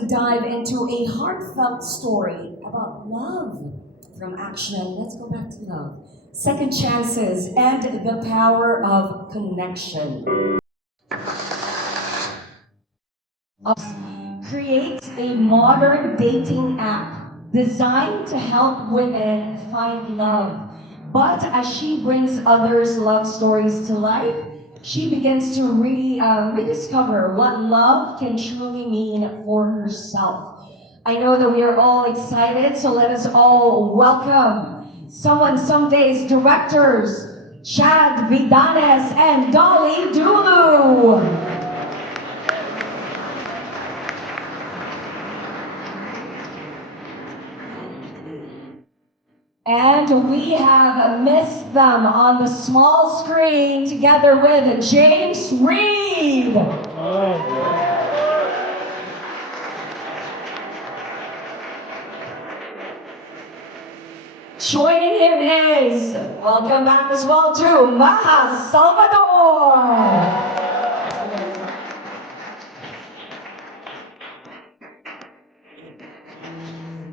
to dive into a heartfelt story about love. From action, let's go back to love. Second chances and the power of connection. Creates a modern dating app designed to help women find love. But as she brings others' love stories to life, she begins to rediscover what love can truly mean for herself. I know that we are all excited, so let us all welcome someone someday's directors, Chad Vidanes and Dolly Dulu. And we have missed them on the small screen together with James Reed. Joining him is, welcome back as well to Maja Salvador.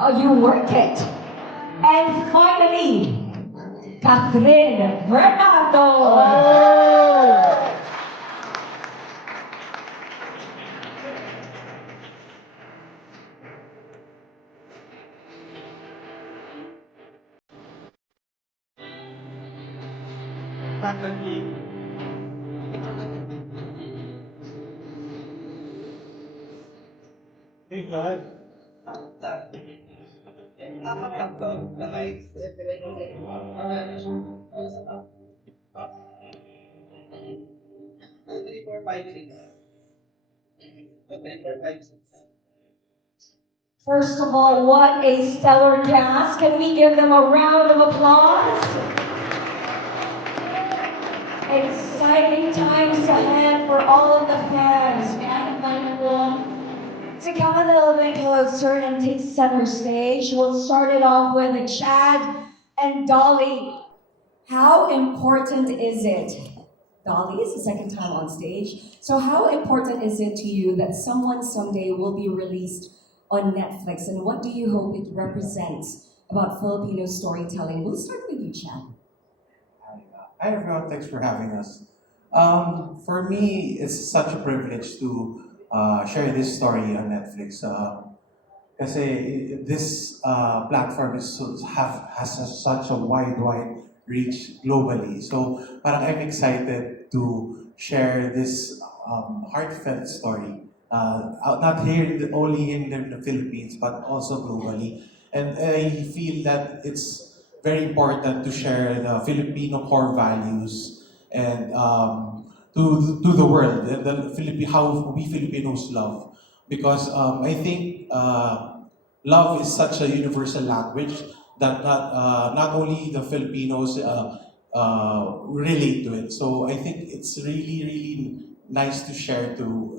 Oh, you work it. And finally, KATHRYN BERNARDO. Hey, God. First of all, what a stellar cast. Can we give them a round of applause? Exciting times ahead for all of the fans. And to come a little bit closer and take center stage, we'll start it off with Chad and Dolly. How important is it? Dolly is the second time on stage. So how important is it to you that someone someday will be released on Netflix? And what do you hope it represents about Filipino storytelling? We'll start with you, Chad. Hi, everyone. Thanks for having us. For me, it's such a privilege to share this story on Netflix. Kasi this platform has such a wide reach globally. So parang I'm excited to share this heartfelt story. Not here only in the Philippines, but also globally. And I feel that it's very important to share the Filipino core values and to the world, and how we Filipinos love. Because I think love is such a universal language that not only the Filipinos relate to it. So I think it's really nice to share to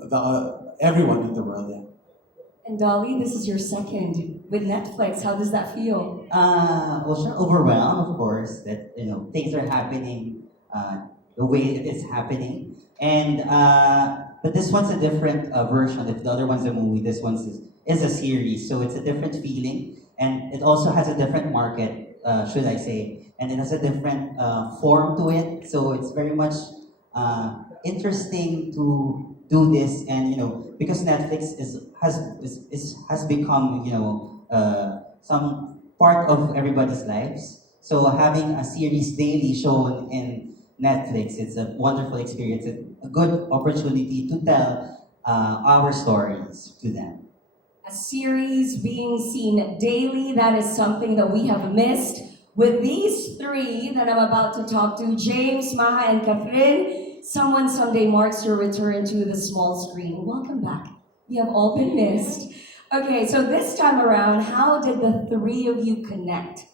everyone in the world. Yeah. And Dolly, this is your second with Netflix. How does that feel? Well, sure, overwhelmed, of course, that things are happening the way it is happening, and but this one's a different version. If the other one's a movie, this one's is a series, so it's a different feeling, and it also has a different market, should I say, and it has a different form to it. So it's very much interesting to do this, and because Netflix has become some part of everybody's lives. So having a series daily shown in Netflix, it's a wonderful experience, a good opportunity to tell our stories to them. A series being seen daily, that is something that we have missed. With these three that I'm about to talk to, James, Maja, and KATHRYN, someone someday marks your return to the small screen. Welcome back. You have all been missed. Okay, so this time around, how did the three of you connect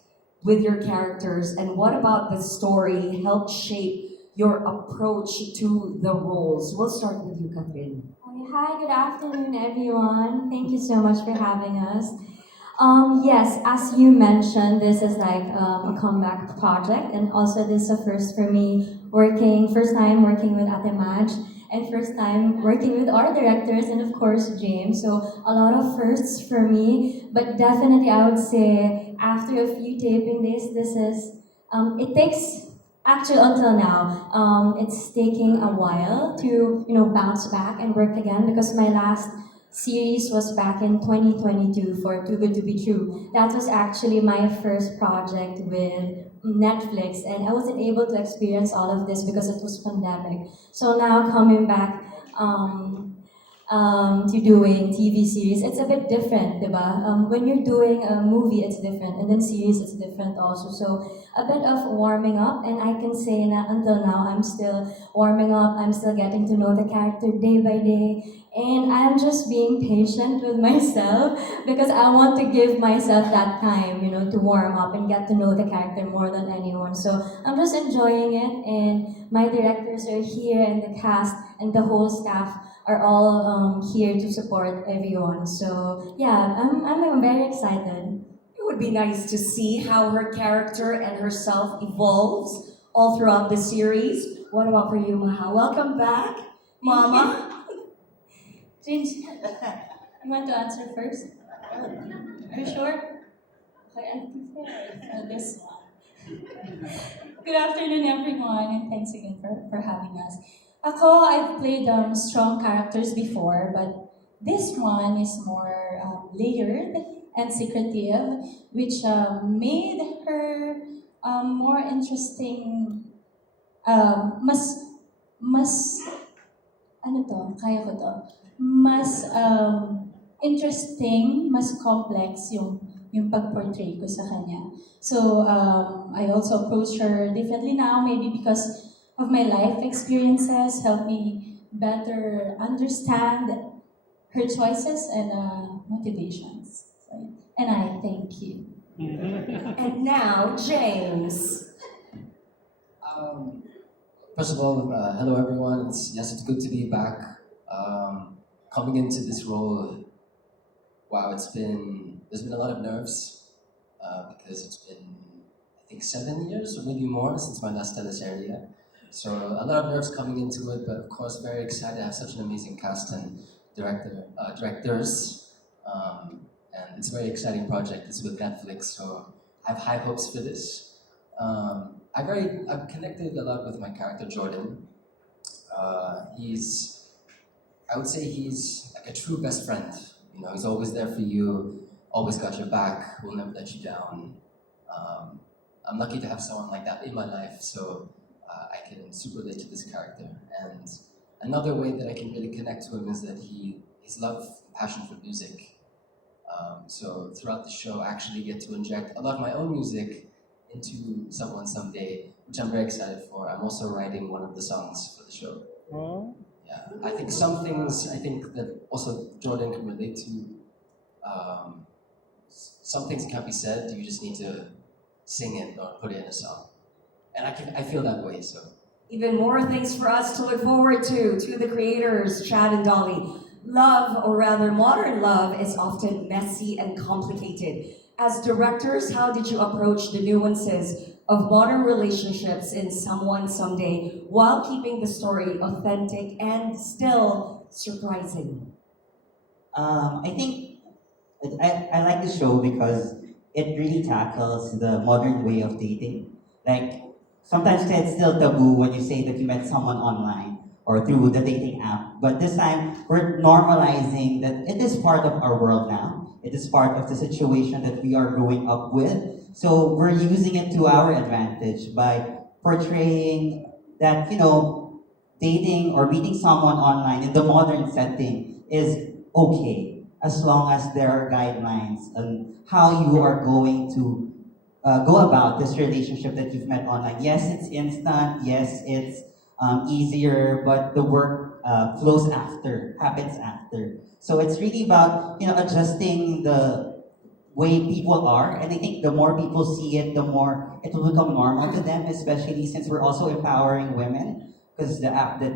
with your characters, and what about the story helped shape your approach to the roles? We'll start with you, KATHRYN. Hi, good afternoon, everyone. Thank you so much for having us. Yes, as you mentioned, this is like a comeback project, and also this is a first for me first time working with Ate Maj. and first time working with art directors and of course James. So a lot of firsts for me, but definitely I would say after a few taping days, this is it takes actually until now it's taking a while to bounce back and work again because my last series was back in 2022 for Too Good to Be True. That was actually my first project with Netflix, and I wasn't able to experience all of this because it was pandemic. So now coming back to doing TV series, it's a bit different, diba? When you're doing a movie, it's different, and then series, it's different also. So a bit of warming up, and I can say that until now, I'm still warming up. I'm still getting to know the character day by day, and I'm just being patient with myself because I want to give myself that time, to warm up and get to know the character more than anyone. So I'm just enjoying it, and my directors are here, and the cast and the whole staff are all here to support everyone. So yeah, I'm very excited. It would be nice to see how her character and herself evolves all throughout the series. What about for you, Maha? Welcome back, Mama. James, you want to answer first? Are you sure? Okay, I prefer this one. Good afternoon, everyone, and thanks again for having us. Ako, I've played strong characters before, but this one is more layered and secretive, which made her more interesting. Mas ano to? Kaya ko to. Mas interesting, mas complex yung pag-portray ko sa kanya. So I also approach her differently now, maybe because of my life experiences, help me better understand her choices and motivations. So, and I thank you. And now, James. First of all, hello everyone. It's good to be back. Coming into this role, wow, there's been a lot of nerves because it's been I think 7 years or maybe more since my last teleserye. So a lot of nerves coming into it, but of course very excited to have such an amazing cast and directors. And it's a very exciting project. It's with Netflix, so I have high hopes for this. I've connected a lot with my character Jordan. I would say he's like a true best friend. He's always there for you, always got your back, will never let you down. I'm lucky to have someone like that in my life, so I can super relate to this character. And another way that I can really connect to him is that his love and passion for music. So throughout the show, I actually get to inject a lot of my own music into someone someday, which I'm very excited for. I'm also writing one of the songs for the show. Oh. Yeah, I think some things that also Jordan can relate to. Some things can't be said. You just need to sing it or put it in a song, and I feel that way. So Even more things for us to look forward to the creators, Chad and Dolly. Love, or rather modern love, is often messy and complicated. As directors, how did you approach the nuances of modern relationships in Someone Someday while keeping the story authentic and still surprising? I think I like the show because it really tackles the modern way of dating. Like, sometimes it's still taboo when you say that you met someone online or through the dating app. But this time, we're normalizing that it is part of our world now. It is part of the situation that we are growing up with. So we're using it to our advantage by portraying that, dating or meeting someone online in the modern setting is okay, as long as there are guidelines on how you are going to go about this relationship that you've met online. Yes, it's instant. Yes, it's easier, but the work happens after. So it's really about adjusting the way people are, and I think the more people see it, the more it will become normal to them. Especially since we're also empowering women, because the app that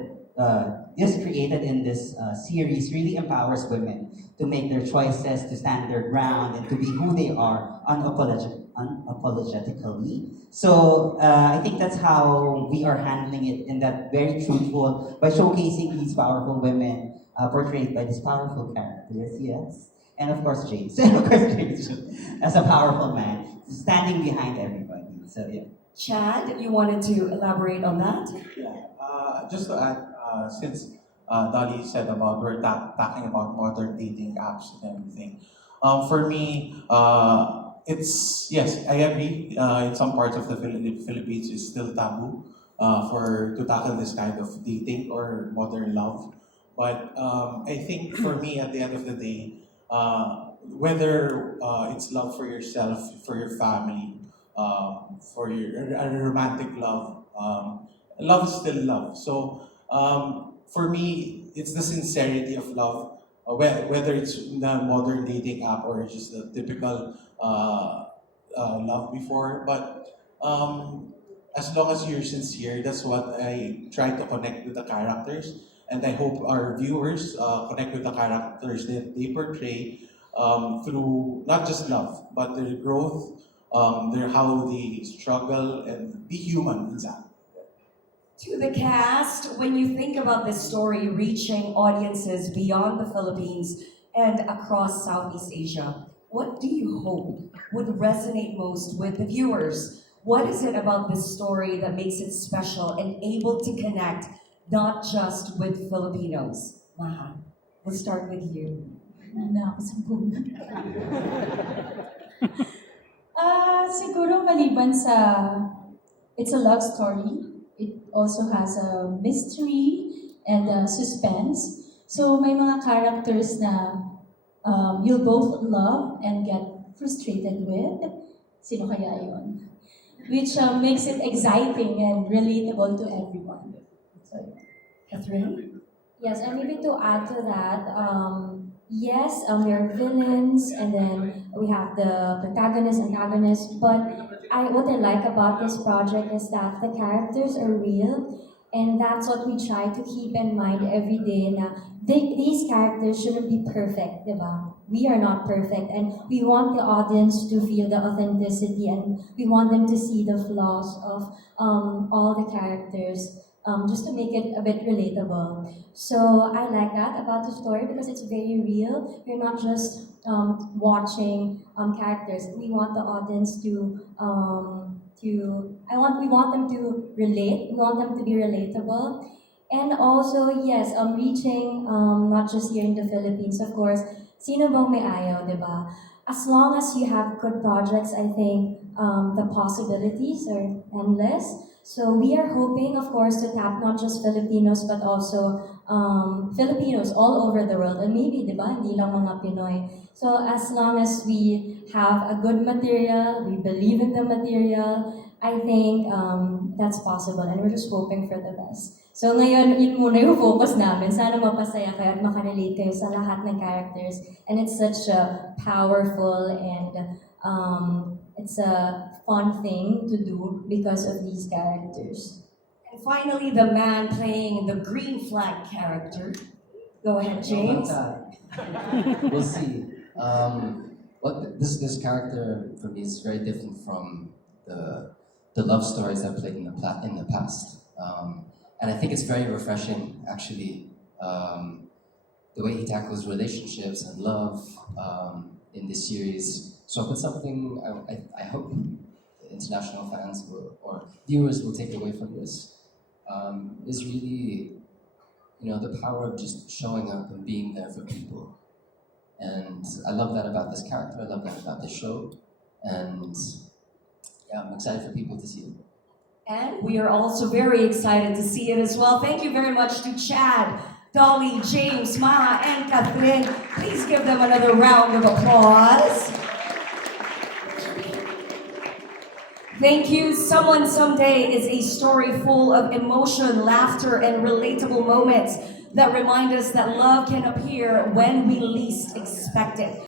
is created in this series really empowers women to make their choices, to stand their ground, and to be who they are unapologetically. So I think that's how we are handling it in that very truthful, by showcasing these powerful women portrayed by these powerful characters, yes. And of course James, and of course James as a powerful man, standing behind everybody. So yeah. Chad, you wanted to elaborate on that? Yeah, just to add, since Dolly said about we're talking about modern dating apps and everything. For me, it's yes, I agree. In some parts of the Philippines, it's still taboo for to tackle this kind of dating or modern love. But I think for me, at the end of the day, whether it's love for yourself, for your family, for your a romantic love, love is still love. So for me, it's the sincerity of love, whether it's the modern dating app or just the typical love before. But as long as you're sincere, that's what I try to connect with the characters. And I hope our viewers connect with the characters that they portray through not just love, but their growth, their how they struggle and be human inside. To the cast, when you think about this story reaching audiences beyond the Philippines and across Southeast Asia, what do you hope would resonate most with the viewers? What is it about this story that makes it special and able to connect not just with Filipinos? Maha, we'll start with you. Siguro maliban sa it's a love story, it also has a mystery and a suspense. So may mga characters na you'll both love and get frustrated with. Sino kaya yun? Which makes it exciting and relatable to everyone. So, KATHRYN? yes, and maybe to add to that, yes, there are villains, and then we have the protagonist, antagonist. But what I like about this project is that the characters are real, and that's what we try to keep in mind every day. Na these characters shouldn't be perfect, diba? We are not perfect, and we want the audience to feel the authenticity, and we want them to see the flaws of all the characters. Just to make it a bit relatable. So I like that about the story because it's very real. You're not just watching characters. We want the audience we want them to relate. We want them to be relatable. And also, yes, reaching not just here in the Philippines, of course. Sino bang may ayaw, diba? As long as you have good projects, I think the possibilities are endless. So we are hoping, of course, to tap not just Filipinos, but also Filipinos all over the world. And maybe, di ba, hindi lang mga Pinoy. So as long as we have a good material, we believe in the material, I think that's possible. And we're just hoping for the best. So ngayon, yun muna yung focus namin. Sana mapasaya kayo at makarelate kayo sa lahat ng characters. And it's such a powerful and it's a fun thing to do because of these characters. And finally, the man playing the green flag character. Go ahead, James. We'll see. This character for me is very different from the love stories I've played in the past, and I think it's very refreshing actually. The way he tackles relationships and love in this series. So if it's something I hope international fans or viewers will take away from this, is really, the power of just showing up and being there for people. And I love that about this character, I love that about this show, and yeah, I'm excited for people to see it. And we are also very excited to see it as well. Thank you very much to Chad, Dolly, James, Maja, and KATHRYN. Please give them another round of applause. Thank you. Someone Someday is a story full of emotion, laughter, and relatable moments that remind us that love can appear when we least expect it.